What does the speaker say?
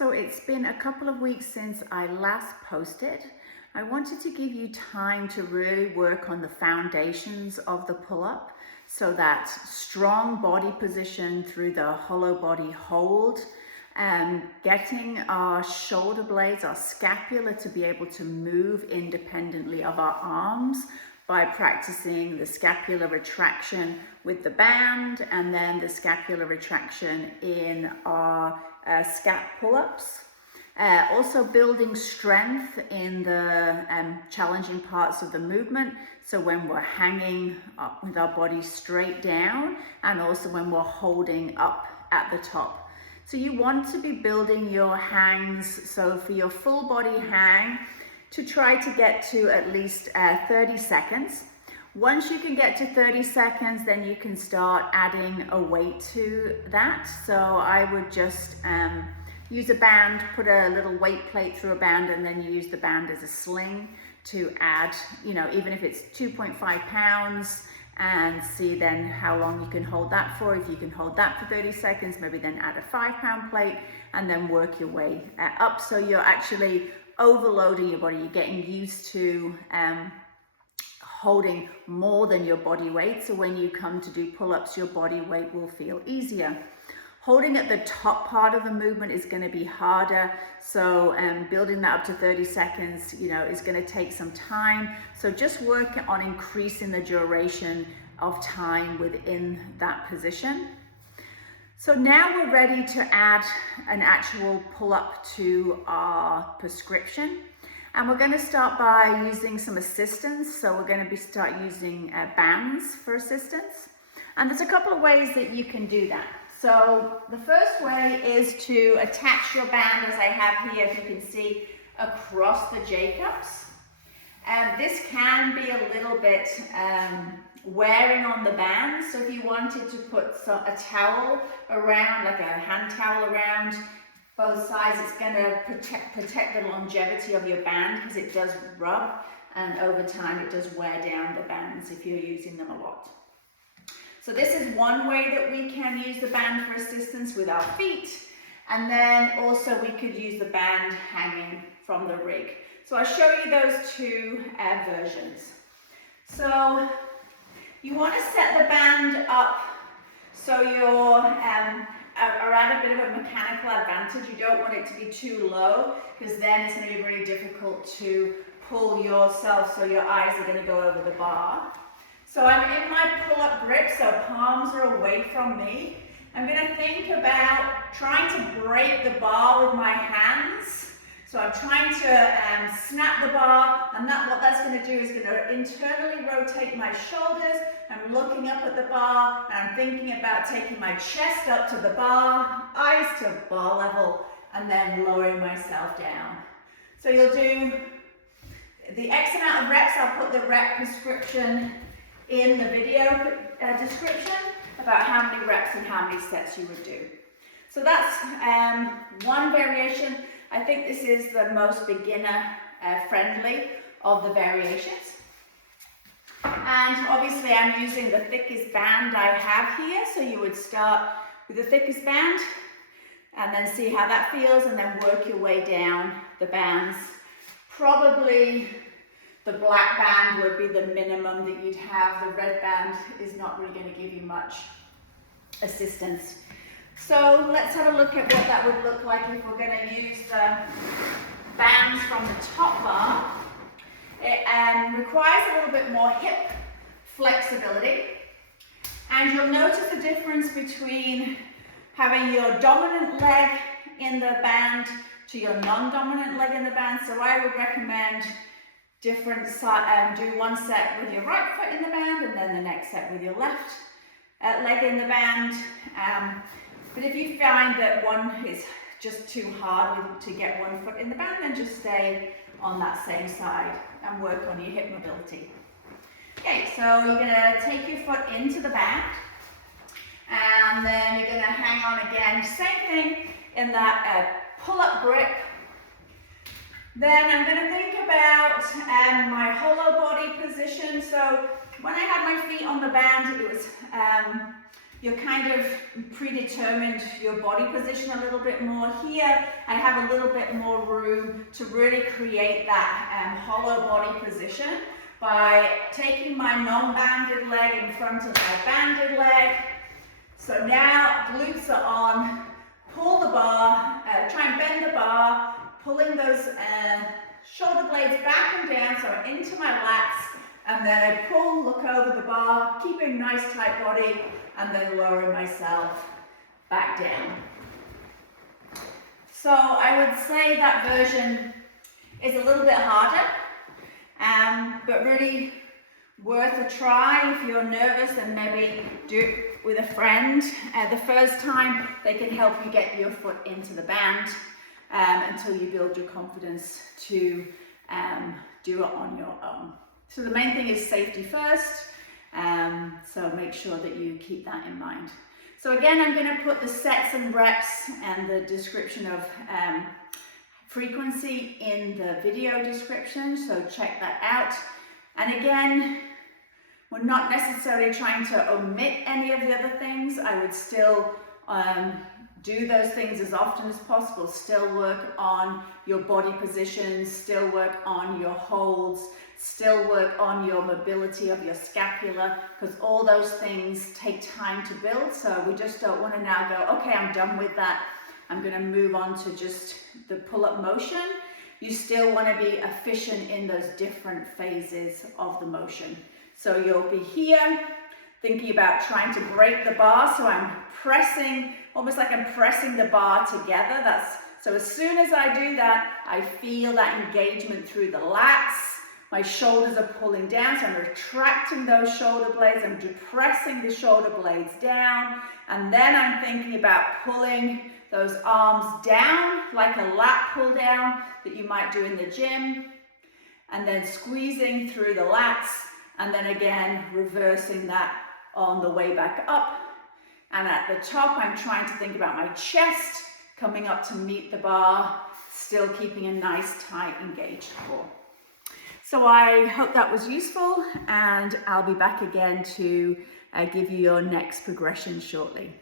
So it's been a couple of weeks since I last posted. I wanted to give you time to really work on the foundations of the pull-up, so that strong body position through the hollow body hold, and getting our shoulder blades, our scapula, to be able to move independently of our arms by practicing the scapular retraction with the band and then the scapular retraction in our scap pull-ups. Also building strength in the challenging parts of the movement. So when we're hanging up with our body straight down, and also when we're holding up at the top. So you want to be building your hangs. So for your full body hang, to try to get to at least 30 seconds. Once you can get to 30 seconds, then you can start adding a weight to that. So I would just use a band, put a little weight plate through a band, and then use the band as a sling to add, even if it's 2.5 pounds, and see then how long you can hold that for. If you can hold that for 30 seconds, maybe then add a 5-pound plate and then work your way up. So you're actually overloading your body. You're getting used to holding more than your body weight. So when you come to do pull-ups, your body weight will feel easier. Holding at the top part of the movement is going to be harder. So building that up to 30 seconds, is going to take some time. So just work on increasing the duration of time within that position. So now we're ready to add an actual pull-up to our prescription. And we're going to start by using some assistance. So we're going to start using bands for assistance. And there's a couple of ways that you can do that. So the first way is to attach your band, as I have here, if you can see, across the J-cups. And this can be a little bit wearing on the band. So if you wanted to put a towel around, like a hand towel around both sides, it's going to protect the longevity of your band, because it does rub, and over time it does wear down the bands if you're using them a lot. So this is one way that we can use the band for assistance with our feet. And then also we could use the band hanging from the rig. So I'll show you those two versions. So you want to set the band up so you're around a bit of a mechanical advantage. You don't want it to be too low, because then it's going to be really difficult to pull yourself, so your eyes are going to go over the bar. So I'm in my pull-up grip, so palms are away from me. I'm going to think about trying to break the bar with my hands. So I'm trying to snap the bar, and what that's going to do is going to internally rotate my shoulders. I'm looking up at the bar, and I'm thinking about taking my chest up to the bar, eyes to bar level, and then lowering myself down. So you'll do the X amount of reps. I'll put the rep prescription in the video description about how many reps and how many sets you would do. So that's one variation. I think this is the most beginner friendly of the variations. And obviously I'm using the thickest band I have here. So you would start with the thickest band and then see how that feels, and then work your way down the bands. Probably the black band would be the minimum that you'd have. The red band is not really going to give you much assistance. So let's have a look at what that would look like if we're going to use the bands from the top bar. It requires a little bit more hip flexibility. And you'll notice the difference between having your dominant leg in the band to your non-dominant leg in the band. So I would recommend different do one set with your right foot in the band, and then the next set with your left leg in the band. But if you find that one is just too hard to get one foot in the band, then just stay on that same side and work on your hip mobility. Okay, so you're going to take your foot into the band, and then you're going to hang on again. Same thing in that pull-up grip. Then I'm going to think about my hollow body position. So when I had my feet on the band, it was you're kind of predetermined your body position a little bit more. Here, I have a little bit more room to really create that hollow body position by taking my non-banded leg in front of my banded leg. So now glutes are on, pull the bar, try and bend the bar, pulling those shoulder blades back and down, so into my lats, and then I pull, look over the bar, keeping nice tight body, and then lowering myself back down. So I would say that version is a little bit harder, but really worth a try. If you're nervous, and maybe do it with a friend. The first time, they can help you get your foot into the band until you build your confidence to do it on your own. So the main thing is safety first, so make sure that you keep that in mind. So again, I'm going to put the sets and reps and the description of frequency in the video description, so check that out. And again, we're not necessarily trying to omit any of the other things. I would still do those things as often as possible, still work on your body positions, still work on your holds, still work on your mobility of your scapula, because all those things take time to build. So we just don't want to now go, okay, I'm done with that, I'm going to move on to just the pull-up motion. You still want to be efficient in those different phases of the motion. So you'll be here thinking about trying to break the bar, so I'm pressing, almost like I'm pressing the bar together. So as soon as I do that, I feel that engagement through the lats. My shoulders are pulling down, so I'm retracting those shoulder blades, I'm depressing the shoulder blades down, and then I'm thinking about pulling those arms down, like a lat pull down that you might do in the gym, and then squeezing through the lats, and then again, reversing that on the way back up. And at the top, I'm trying to think about my chest coming up to meet the bar, still keeping a nice, tight, engaged core. So I hope that was useful, and I'll be back again to give you your next progression shortly.